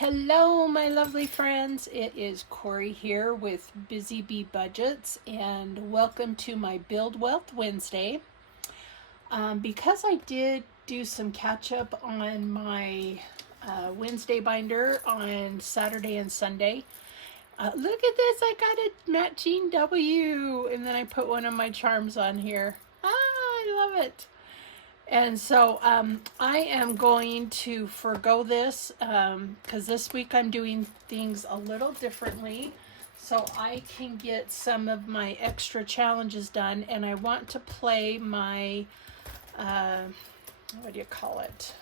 Hello, my lovely friends. It is Corey here with BusyBeeBudgets, and welcome to my Build Wealth Wednesday. Because I did do some catch up on my Wednesday binder on Saturday and Sunday. Look at this, I got a matching W, and then I put one of my charms on here. I love it. And so I am going to forego this because this week I'm doing things a little differently so I can get some of my extra challenges done. And I want to play my, what do you call it?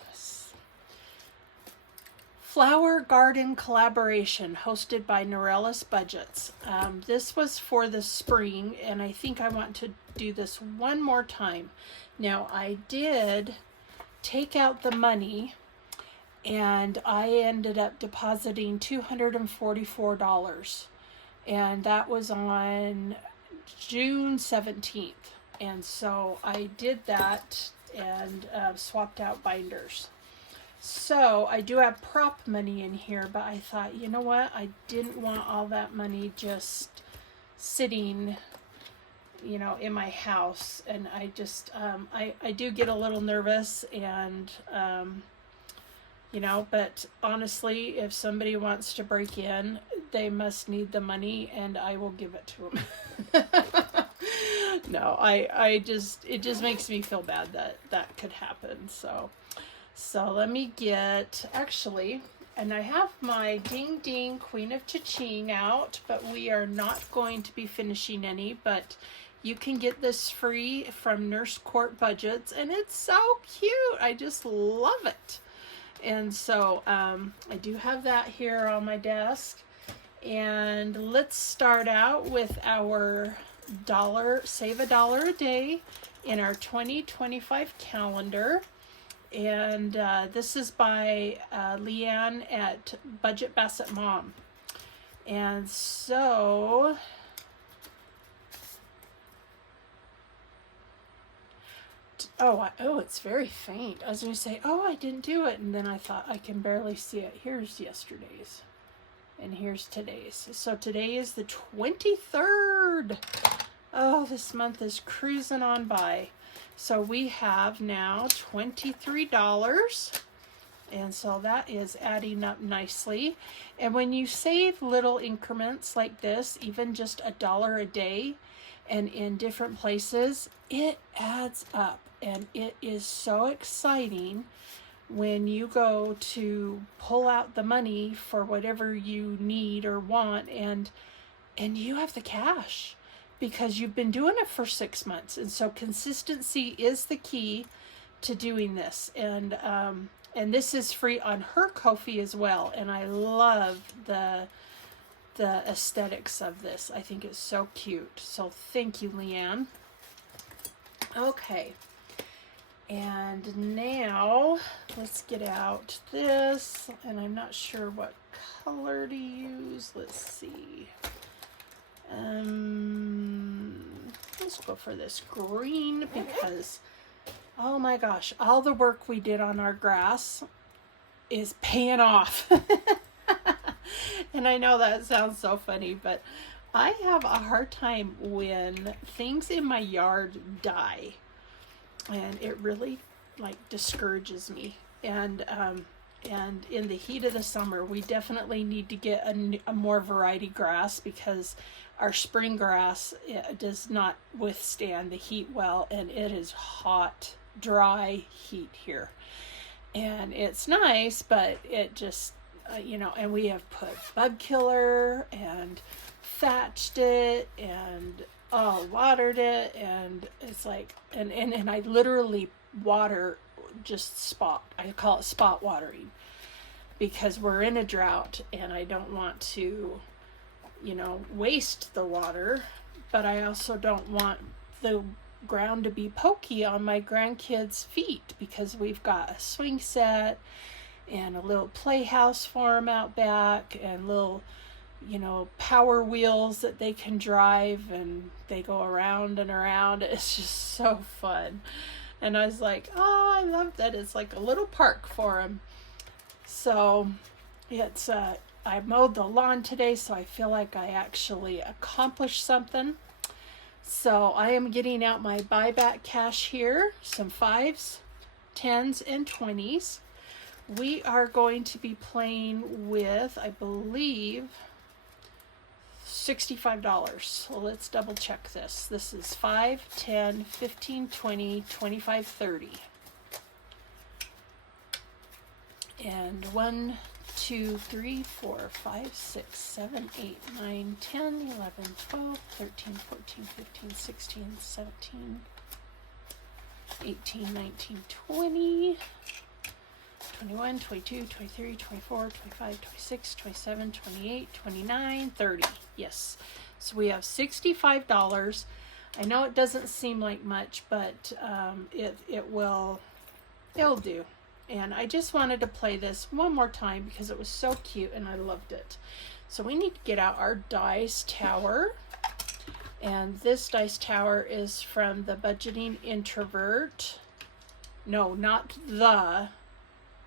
Flower Garden Collaboration hosted by Norellis Budgets. This was for the spring, and I think I want to do this one more time. Now, I did take out the money, and I ended up depositing $244, and that was on June 17th. And so I did that and swapped out binders. So I do have prop money in here, but I thought, you know what? I didn't want all that money just sitting, in my house. And I just, I do get a little nervous and, but honestly, if somebody wants to break in, they must need the money and I will give it to them. No, it just makes me feel bad that could happen. So let me get, actually, and I have my Ding Ding Queen of Cha-Ching out, but we are not going to be finishing any, but you can get this free from Nurse Court Budgets, and it's so cute. I just love it. And so I do have that here on my desk. And let's start out with our save $1 a day in our 2025 calendar. And this is by Leanne at Budget Bassett Mom. And so it's very faint. I was going to say, I didn't do it. And then I thought, I can barely see it. Here's yesterday's. And here's today's. So today is the 23rd. Oh, this month is cruising on by. So we have now $23. And so that is adding up nicely. And when you save little increments like this, even just $1 a day and in different places, it adds up. And it is so exciting when you go to pull out the money for whatever you need or want and you have the cash because you've been doing it for 6 months. And so consistency is the key to doing this. And this is free on her Ko-fi as well. And I love the aesthetics of this. I think it's so cute. So thank you, Leanne. Okay. And now let's get out this, and I'm not sure what color to use. Let's see. Let's go for this green because, oh my gosh, all the work we did on our grass is paying off. And I know that sounds so funny, but I have a hard time when things in my yard die. And it really discourages me. And in the heat of the summer, we definitely need to get a more variety grass because our spring grass does not withstand the heat well, and it is hot, dry heat here. And it's nice, but it just, and we have put bug killer and thatched it and watered it, and it's like, and I literally water just spot. I call it spot watering because we're in a drought and I don't want to, waste the water, but I also don't want the ground to be pokey on my grandkids' feet because we've got a swing set and a little playhouse for them out back and little power wheels that they can drive and they go around and around. It's just so fun. And I was like, I love that. It's like a little park for them. So It's I mowed the lawn today, so I feel like I actually accomplished something. So I am getting out my buyback cash here, some 5s, 10s, and 20s. We are going to be playing with, I believe, $65. So let's double check this. This is 5, 10, 15, 20, 25, 30. And 1, 2, 3, 4, 5, 6, 7, 8, 9, 10, 11, 12, 13, 14, 15, 16, 17, 18, 19, 20, 21, 22, 23, 24, 25, 26, 27, 28, 29, 30. Yes. So we have $65. I know it doesn't seem like much, but it'll do. And I just wanted to play this one more time because it was so cute and I loved it. So we need to get out our dice tower. And this dice tower is from the Budgeting Introvert. No, not the,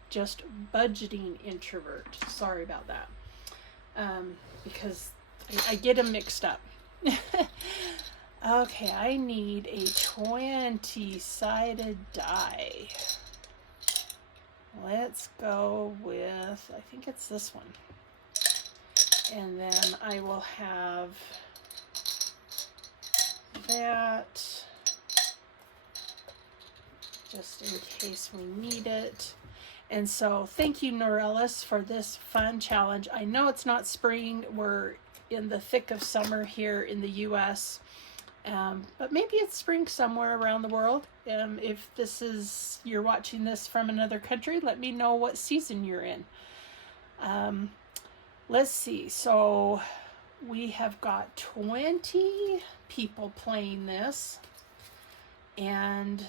just Budgeting Introvert. Sorry about that. Because I get them mixed up. Okay, I need a 20-sided die. Let's go with, I think it's this one. And then I will have that just in case we need it. And so thank you, Norellis, for this fun challenge. I know it's not spring. We're in the thick of summer here in the U.S., but maybe it's spring somewhere around the world. If you're watching this from another country, let me know what season you're in. Let's see. So we have got 20 people playing this. And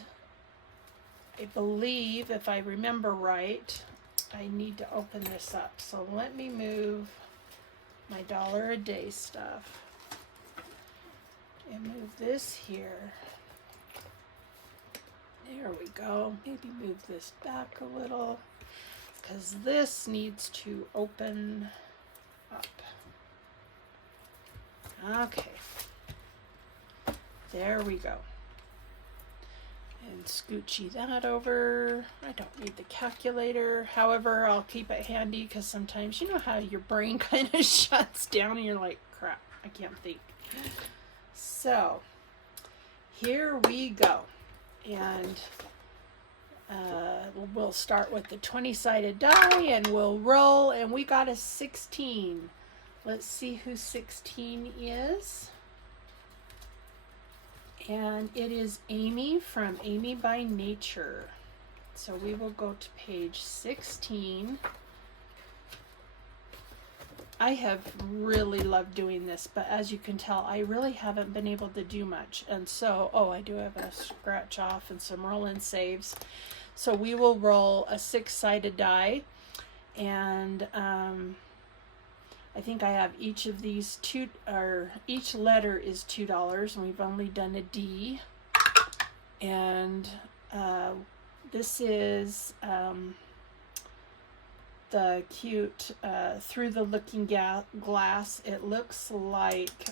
I believe, if I remember right, I need to open this up. So let me move my $1 a day stuff. And move this here. There we go. Maybe move this back a little because this needs to open up. Okay. There we go. And scoochy that over. I don't need the calculator. However, I'll keep it handy because sometimes you know how your brain kind of shuts down and you're like, crap, I can't think. So here we go, and we'll start with the 20-sided die and we'll roll, and we got a 16. Let's see who 16 is. And it is Amy from Amy by Nature. So we will go to page 16. I have really loved doing this, but as you can tell, I really haven't been able to do much. And so, I do have a scratch off and some roll-in saves. So we will roll a 6-sided die. And I think I have each of these each letter is $2, and we've only done a D. And this is the cute Through the Looking Glass. It looks like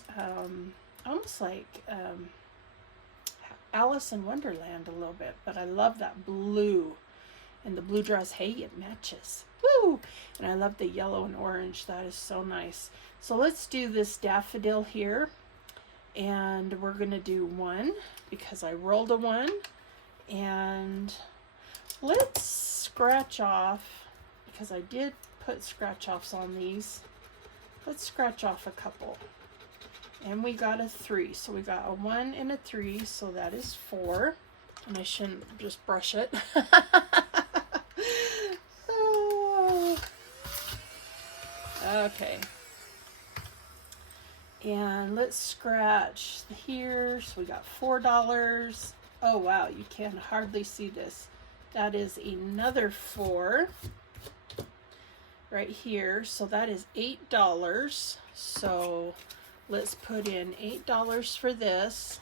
almost like Alice in Wonderland a little bit, but I love that blue, and the blue dress, hey, it matches. Woo! And I love the yellow and orange. That is so nice. So let's do this daffodil here, and we're gonna do 1 because I rolled a 1, and let's scratch off because I did put scratch offs on these. Let's scratch off a couple. And we got a 3. So we got a 1 and a 3. So that is 4. And I shouldn't just brush it. Oh. Okay. And let's scratch here. So we got $4. Oh, wow. You can hardly see this. That is another 4. Right here, so that is $8. So let's put in $8 for this,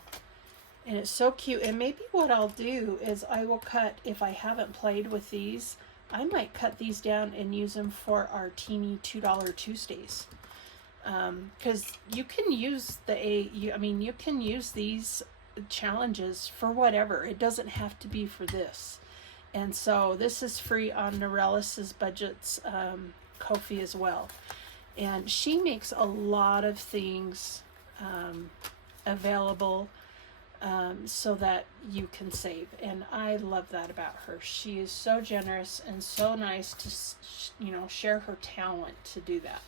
and it's so cute. And maybe what I'll do is I will cut, if I haven't played with these, I might cut these down and use them for our teeny $2 Tuesdays. Because you can use you can use these challenges for whatever. It doesn't have to be for this. And so this is free on Norellis's Budgets Ko-fi as well. And she makes a lot of things available so that you can save. And I love that about her. She is so generous and so nice to, share her talent to do that.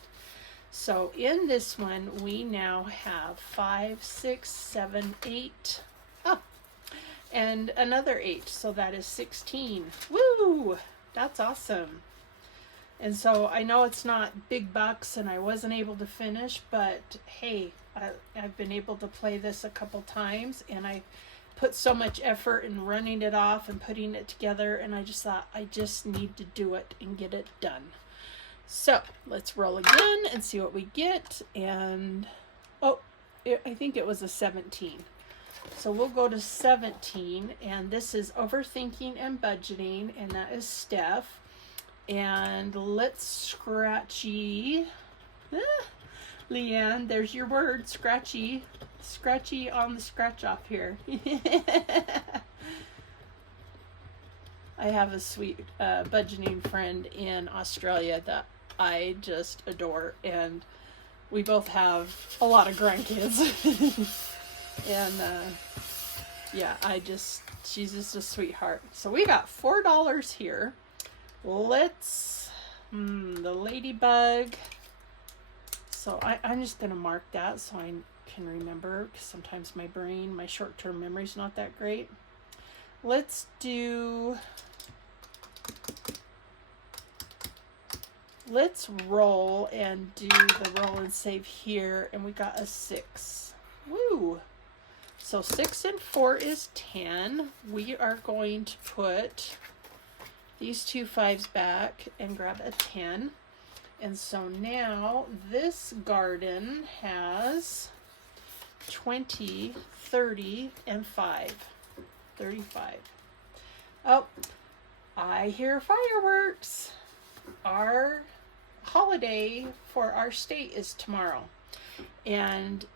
So in this one, we now have 5, 6, 7, 8. Oh, and another 8. So that is 16. Woo! That's awesome. And so I know it's not big bucks and I wasn't able to finish, but hey, I've been able to play this a couple times, and I put so much effort in running it off and putting it together, and I just thought I just need to do it and get it done. So let's roll again and see what we get. And I think it was a 17. So we'll go to 17, and this is Overthinking and Budgeting, and that is Steph. And let's scratchy. Leanne, there's your word, scratchy. Scratchy on the scratch off here. I have a sweet budgeting friend in Australia that I just adore, and we both have a lot of grandkids. And yeah, she's just a sweetheart. So we got $4 here. Let's the ladybug. So I'm just gonna mark that so I can remember, because sometimes my short-term memory is not that great. Let's roll and do the roll and save here, and we got a 6. Woo! So 6 and 4 is 10. We are going to put these 2 5s back and grab a 10. And so now this garden has 20, 30, and 5. 35. Oh, I hear fireworks. Our holiday for our state is tomorrow. And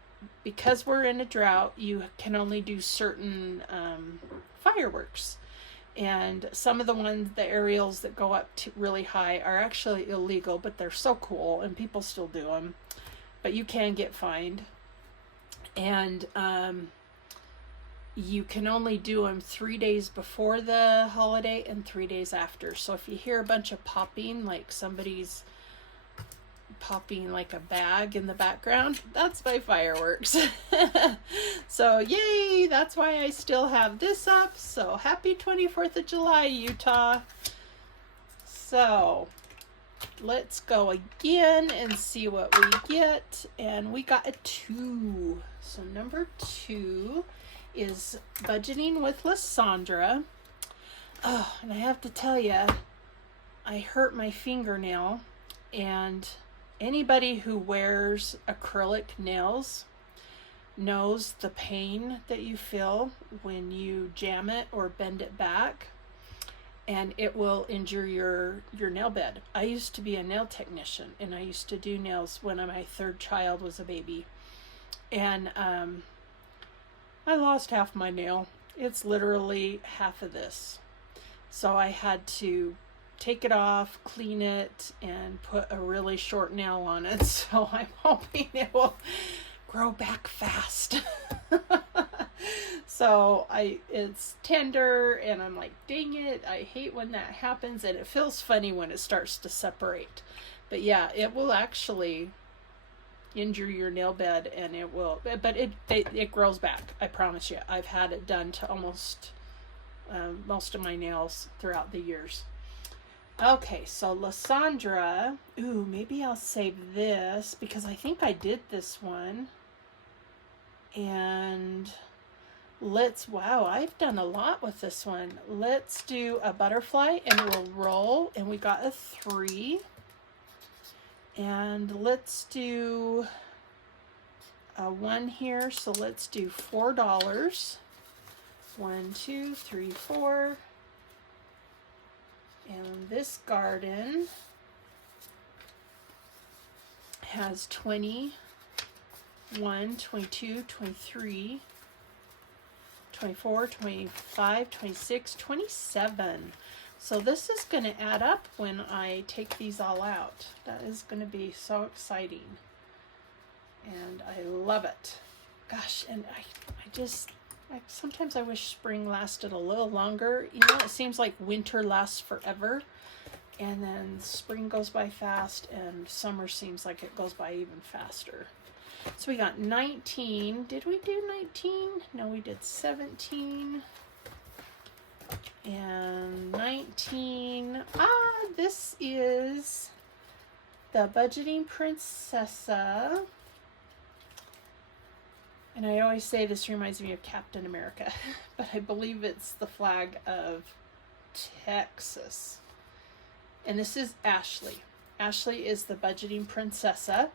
because we're in a drought, you can only do certain fireworks. And some of the aerials that go up to really high are actually illegal, but they're so cool and people still do them. But you can get fined. And you can only do them 3 days before the holiday and 3 days after. So if you hear a bunch of popping, like somebody's popping like a bag in the background, that's my fireworks. So yay, that's why I still have this up. So happy 24th of July, Utah. So let's go again and see what we get. And we got a 2. So number 2 is Budgeting with Lysandra. Oh, and I have to tell you, I hurt my fingernail, and anybody who wears acrylic nails knows the pain that you feel when you jam it or bend it back, and it will injure your nail bed. I used to be a nail technician, and I used to do nails when my 3rd child was a baby. And I lost half my nail. It's literally half of this. So I had to take it off, clean it, and put a really short nail on it. So I'm hoping it will grow back fast. So it's tender, and I'm like, dang it, I hate when that happens, and it feels funny when it starts to separate. But yeah, it will actually injure your nail bed, and it will, but it grows back. I promise you. I've had it done to almost most of my nails throughout the years. Okay, so Lysandra, ooh, maybe I'll save this because I think I did this one. And wow, I've done a lot with this one. Let's do a butterfly and we'll roll, and we got a 3. And let's do a 1 here, so let's do $4. 1, 2, 3, 4. And this garden has 21, 22, 23, 24, 25, 26, 27. So this is going to add up when I take these all out. That is going to be so exciting. And I love it. Gosh, and sometimes I wish spring lasted a little longer. You know, it seems like winter lasts forever. And then spring goes by fast and summer seems like it goes by even faster. So we got 19. Did we do 19? No, we did 17. And 19. This is the Budgeting Princessa. And I always say this reminds me of Captain America, but I believe it's the flag of Texas. And this is Ashley. Ashley is the Budgeting Princessa.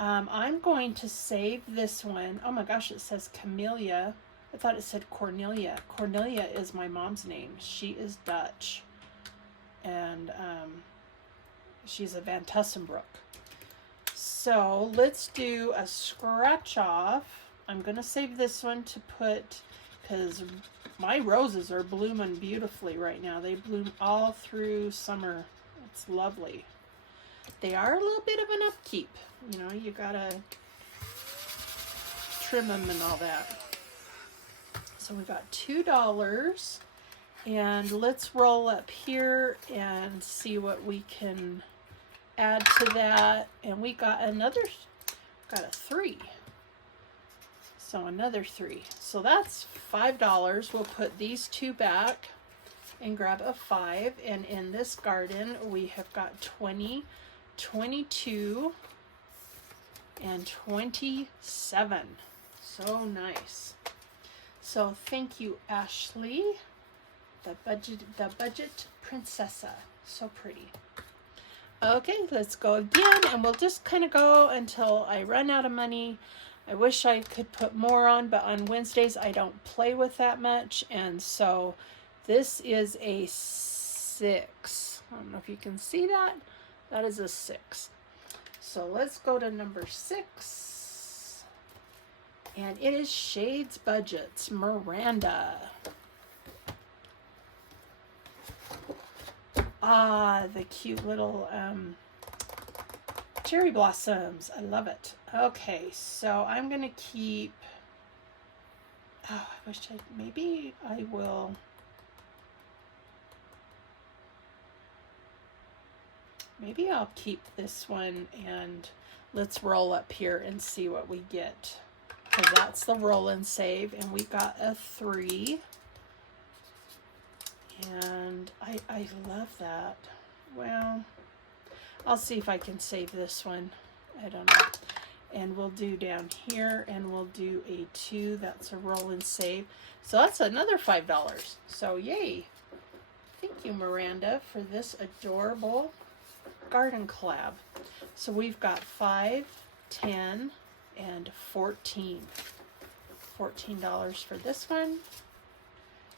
I'm going to save this one. Oh my gosh, it says Camellia. I thought it said Cornelia. Cornelia is my mom's name. She is Dutch. And she's a Van Tussenbroek. So let's do a scratch off. I'm going to save this one to put, because my roses are blooming beautifully right now. They bloom all through summer. It's lovely. They are a little bit of an upkeep. You know, you got to trim them and all that. So we got $2. And let's roll up here and see what we can add to that. And we got a 3. So another 3. So that's $5. We'll put these 2 back and grab a 5. And in this garden, we have got 20, 22, and 27. So nice. So thank you, Ashley, the budget princessa. So pretty. Okay, let's go again, and we'll just kind of go until I run out of money. I wish I could put more on, but on Wednesdays I don't play with that much, and so this is a 6. I don't know if you can see that. That is a 6. So let's go to number 6, and it is Shades Budgets, Miranda. The cute little cherry blossoms. I love it. Okay, so I'm gonna keep, maybe I will, maybe I'll keep this one, and let's roll up here and see what we get. Because that's the roll and save, and we got a 3. And I love that. Well, I'll see if I can save this one. I don't know. And we'll do down here, and we'll do a 2. That's a roll and save. So that's another $5. So yay. Thank you, Miranda, for this adorable garden collab. So we've got 5, 10, and 14. $14 for this one.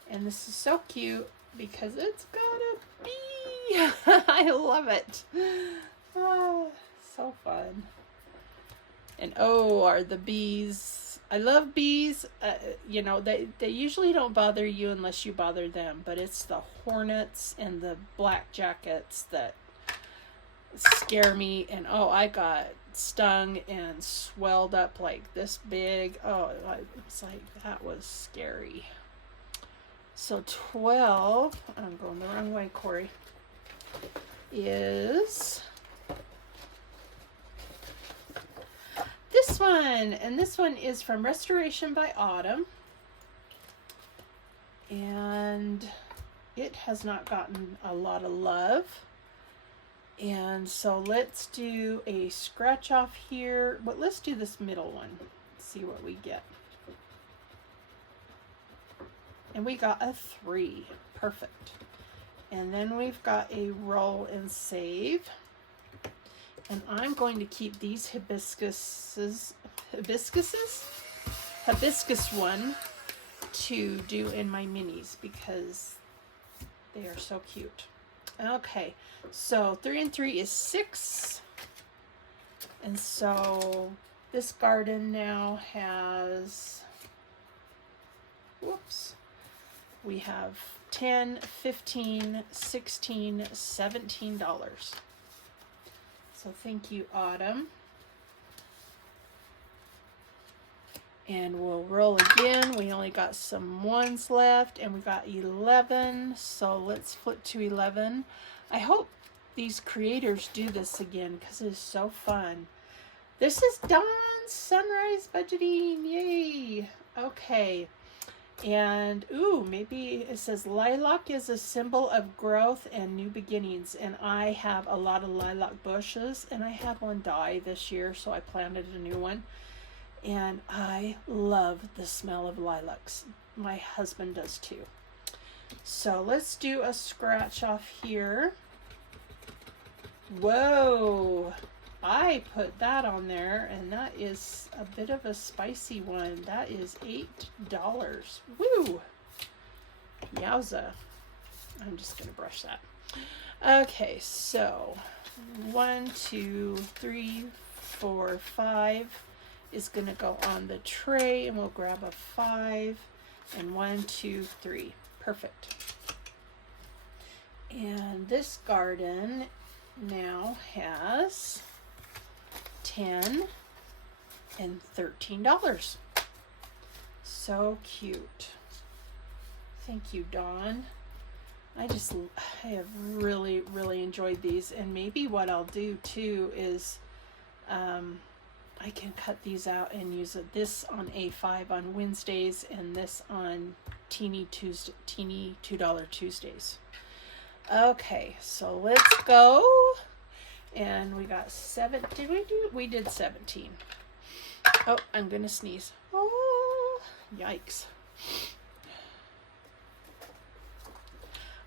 And this is so cute because it's got a bee. I love it. Oh, so fun. And oh, are the bees. I love bees. You know, they usually don't bother you unless you bother them. But it's the hornets and the black jackets that scare me. And oh, I got stung and swelled up like this big. Oh, it's like, that was scary. So 12, I'm going the wrong way, Corey, is this one. And this one is from Restoration by Autumn. And it has not gotten a lot of love. And so let's do a scratch off here. But let's do this middle one. See what we get. And we got a 3. Perfect. And then we've got a roll and save. And I'm going to keep these hibiscus one to do in my minis because they are so cute. Okay, so 3 and 3 is 6. And so this garden now has, whoops, we have $10, $15, $16, $17. So thank you, Autumn. And we'll roll again. We only got some 1s left, and we got 11. So let's flip to 11. I hope these creators do this again because it is so fun. This is Dawn's Sunrise Budgeting. Yay. Okay. And, ooh, maybe it says lilac is a symbol of growth and new beginnings. And I have a lot of lilac bushes, and I had one die this year, so I planted a new one. And I love the smell of lilacs. My husband does too. So let's do a scratch off here. Whoa! I put that on there, and that is a bit of a spicy one. That is $8. Woo! Yowza. I'm just going to brush that. Okay, so 1, 2, 3, 4, 5 is going to go on the tray, and we'll grab a 5, and 1, 2, 3. Perfect. And this garden now has $10 and $13. So cute. Thank you, Dawn. I have really, really enjoyed these. And maybe what I'll do too is I can cut these out and use this on A5 on Wednesdays and this on teeny $2 Tuesdays. Okay, so let's go. And we got 7. Did we do? We did 17. Oh, I'm gonna sneeze. Oh, yikes.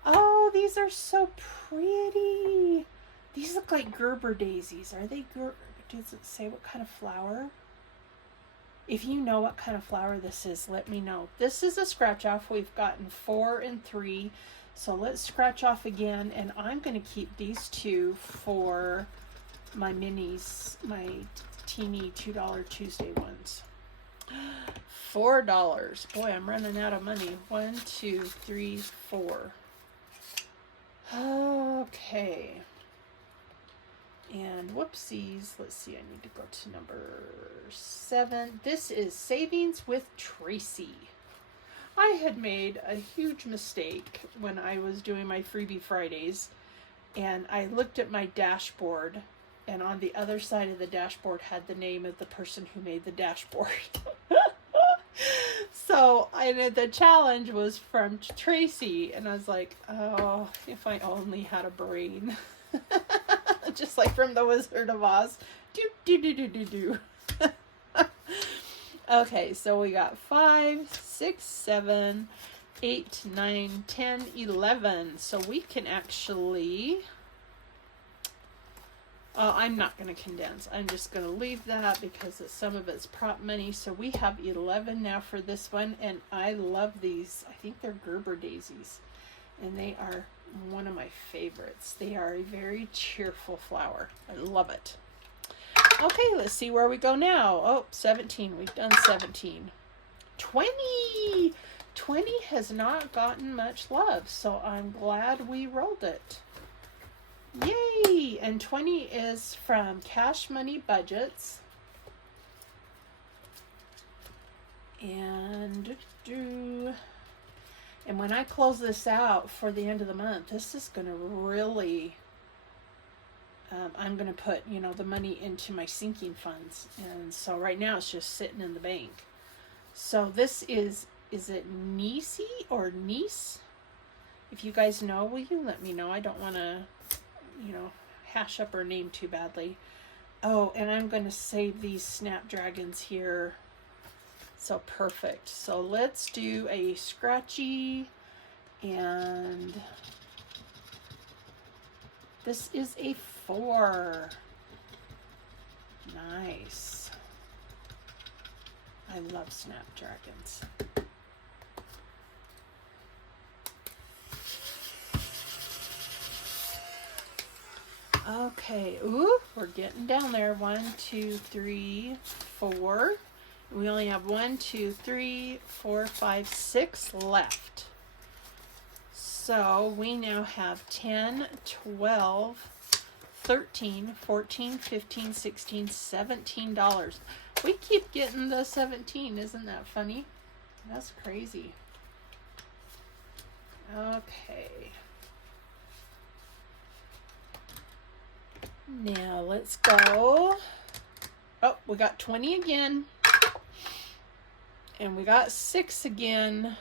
Oh, these are so pretty. These look like Gerber daisies. Are they does it say what kind of flower? If you know what kind of flower this is, let me know. This is a scratch off. We've gotten 4 and 3. So let's scratch off again, and I'm going to keep these 2 for my minis, my teeny $2 Tuesday ones. $4. Boy, I'm running out of money. 1, 2, 3, 4. Okay. And whoopsies. Let's see, I need to go to number 7. This is Savings with Tracy. I had made a huge mistake when I was doing my Freebie Fridays, and I looked at my dashboard, and on the other side of the dashboard had the name of the person who made the dashboard. So the challenge was from Tracy, and I was like, oh, if I only had a brain. Just like from the Wizard of Oz. Do, do, do, do, do, do. Okay, so we got 5, 6, 7, 8, 9, 10, 11. So we can actually... I'm not going to condense. I'm just going to leave that because some of it's prop money. So we have 11 now for this one, and I love these. I think they're Gerber daisies, and they are one of my favorites. They are a very cheerful flower. I love it. Okay, let's see where we go now. Oh, 17. We've done 17. 20! 20 has not gotten much love, so I'm glad we rolled it. Yay! And 20 is from Cash Money Budgets. And when I close this out for the end of the month, this is going to really... I'm going to put, the money into my sinking funds. And so right now it's just sitting in the bank. So this is it Niece or Niece? If you guys know, will you let me know? I don't want to, hash up her name too badly. Oh, and I'm going to save these snapdragons here. So perfect. So let's do a scratchy, and this is a 4. Nice. I love snapdragons. Okay, ooh, we're getting down there. 1, 2, 3, 4. We only have 1, 2, 3, 4, 5, 6 left. So we now have 10, 12, 13, 14, 15, 16, $17. We keep getting the 17. Isn't that funny? That's crazy. Okay. Now let's go. Oh, we got 20 again. And we got 6 again.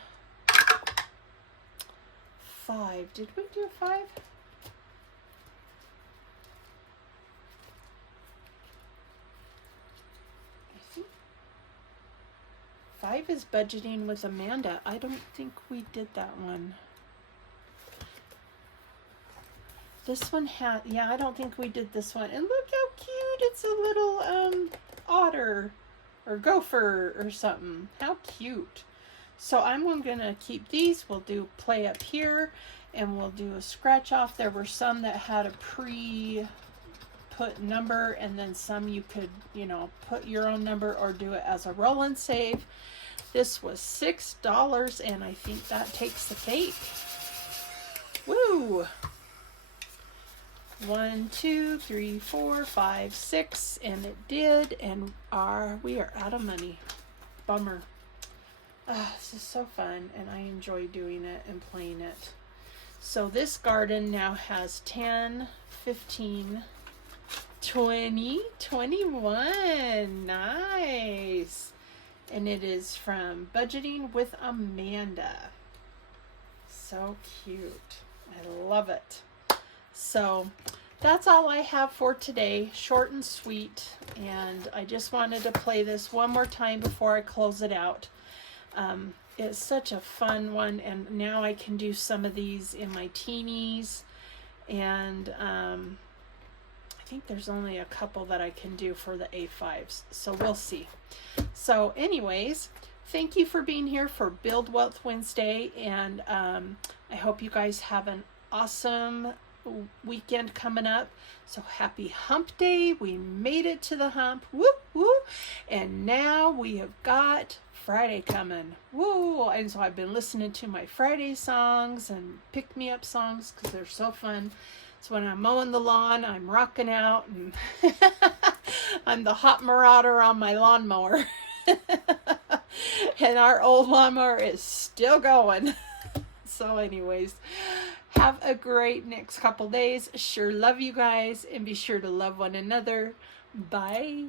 5. Did we do 5? I think 5 is budgeting with Amanda. I don't think we did that one. This one had, yeah, I don't think we did this one. And look how cute. It's a little otter or gopher or something. How cute. So I'm going to keep these. We'll do play up here and we'll do a scratch off. There were some that had a pre-put number and then some you could, you know, put your own number or do it as a roll and save. This was $6 and I think that takes the cake. Woo! 1, 2, 3, 4, 5, 6, and it did, and we are out of money. Bummer. This is so fun, and I enjoy doing it and playing it. So this garden now has 10, 15, 20, 21. Nice. And it is from Budgeting with Amanda. So cute. I love it. So that's all I have for today. Short and sweet. And I just wanted to play this one more time before I close it out. It's such a fun one. And now I can do some of these in my teenies. And I think there's only a couple that I can do for the A5s. So we'll see. So anyways, thank you for being here for Build Wealth Wednesday. And I hope you guys have an awesome weekend coming up. So happy hump day. We made it to the hump. Woo woo. And now we have got Friday coming. Woo. And so I've been listening to my Friday songs and pick me up songs because they're so fun. So when I'm mowing the lawn, I'm rocking out and I'm the hot marauder on my lawnmower. And our old lawnmower is still going. So anyways, have a great next couple days. Sure love you guys and be sure to love one another. Bye.